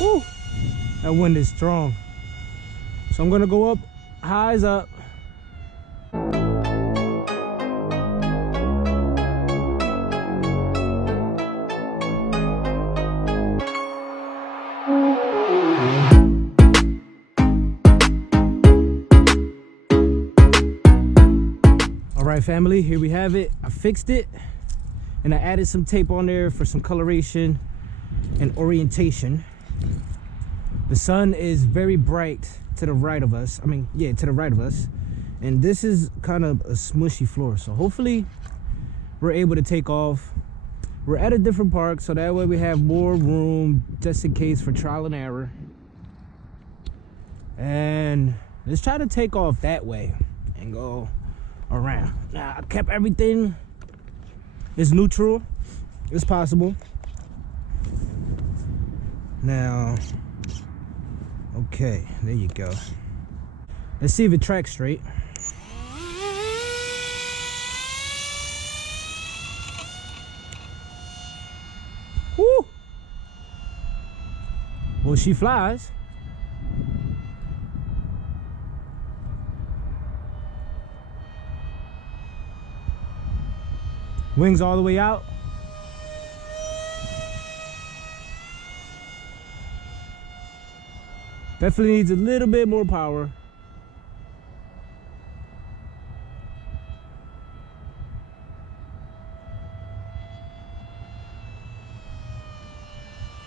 Woo, that wind is strong. So I'm gonna go up, highs up. All right, family, here we have it. I fixed it and I added some tape on there for some coloration and orientation. The sun is very bright to the right of us. To the right of us. And this is kind of a smushy floor. So hopefully we're able to take off. We're at a different park, so that way we have more room just in case for trial and error. And let's try to take off that way and go around. Now, I kept everything as neutral as possible. Now, okay, there you go. Let's see if it tracks straight. Woo! Well, she flies. Wings all the way out. Definitely needs a little bit more power.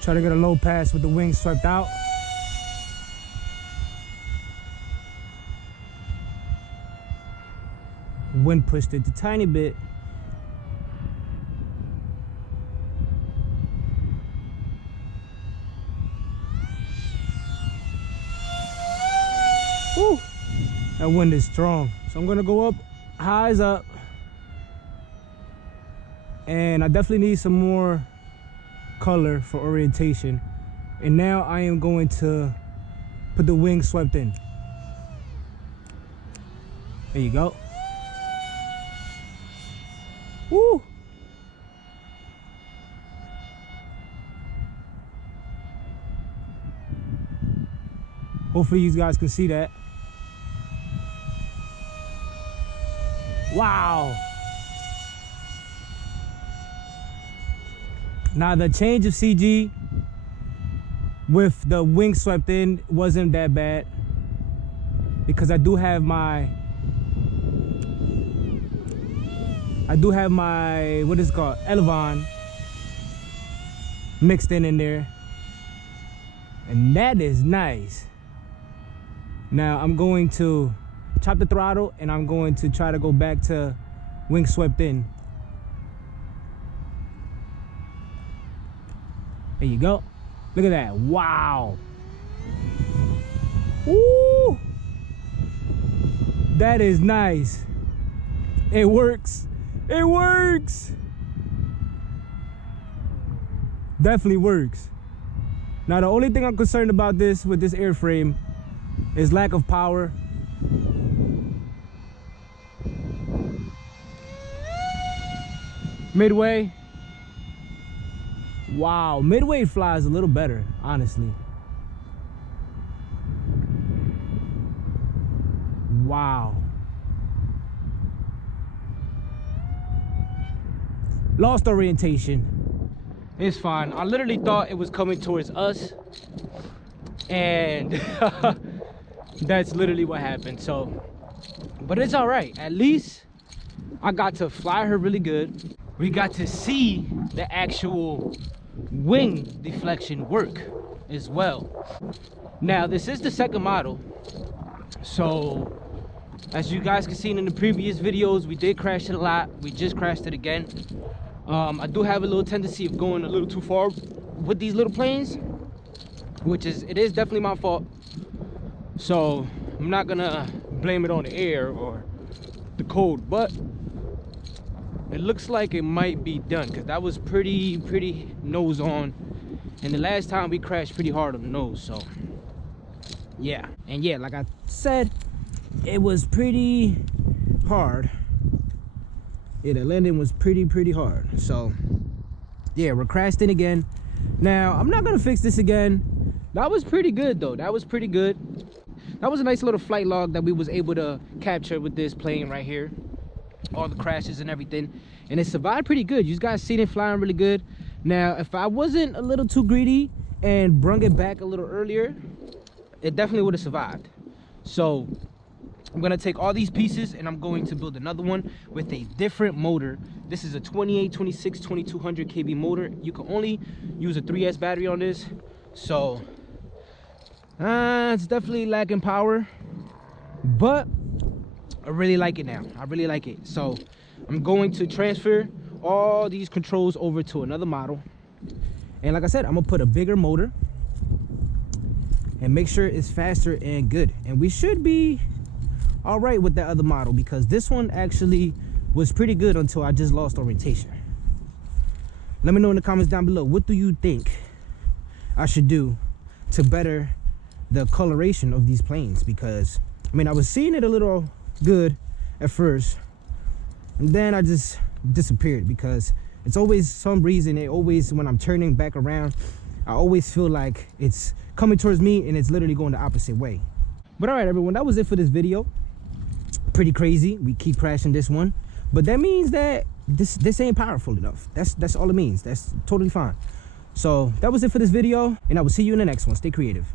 Try to get a low pass with the wings swept out. Wind pushed it a tiny bit. Woo, that wind is strong. So I'm gonna go up, highs up. And I definitely need some more color for orientation. And now I am going to put the wings swept in. There you go. Woo! Hopefully you guys can see that. Wow! Now the change of CG with the wing swept in wasn't that bad because I do have my what is it called, Elevon mixed in there, and that is nice. Now I'm going to chop the throttle and I'm going to try to go back to wing swept in. There you go. Look at that. Wow. Woo! That is nice. It works. It works. Definitely works. Now the only thing I'm concerned about with this airframe is lack of power. Midway. Wow, midway flies a little better, honestly. Wow. Lost orientation. It's fine. I literally thought it was coming towards us, and that's literally what happened. So, but it's all right. At least I got to fly her really good. We got to see the actual wing deflection work as well. Now this is the second model, so as you guys can see in the previous videos, we did crash it a lot. We just crashed it again. I do have a little tendency of going a little too far with these little planes, which is definitely my fault. So I'm not gonna blame it on the air or the code, but it looks like it might be done because that was pretty nose on, and the last time we crashed pretty hard on the nose. So yeah, and yeah, like I said, it was pretty hard. Yeah, the landing was pretty hard. So yeah, we're crashed in again. Now I'm not gonna fix this again That was pretty good though. That was pretty good. That was a nice little flight log that we was able to capture with this plane right here. All the crashes and everything. And it survived pretty good. You guys seen it flying really good. Now, if I wasn't a little too greedy and brung it back a little earlier, it definitely would have survived. So I'm gonna take all these pieces and I'm going to build another one with a different motor. This is a 28, 26, 2200 kV motor. You can only use a 3S battery on this. So it's definitely lacking power, but I really like it now. I really like it. So I'm going to transfer all these controls over to another model. And like I said, I'm gonna put a bigger motor and make sure it's faster and good. And we should be all right with that other model, because this one actually was pretty good until I just lost orientation. Let me know in the comments down below, what do you think I should do to better the coloration of these planes? Because I mean, I was seeing it a little good at first, and then I just disappeared, because it's always some reason, it always, when I'm turning back around, I always feel like it's coming towards me and it's literally going the opposite way. But all right, everyone, that was it for this video. Pretty crazy. We keep crashing this one, but that means that this ain't powerful enough. That's all it means. That's totally fine. So that was it for this video, and I will see you in the next one. Stay creative.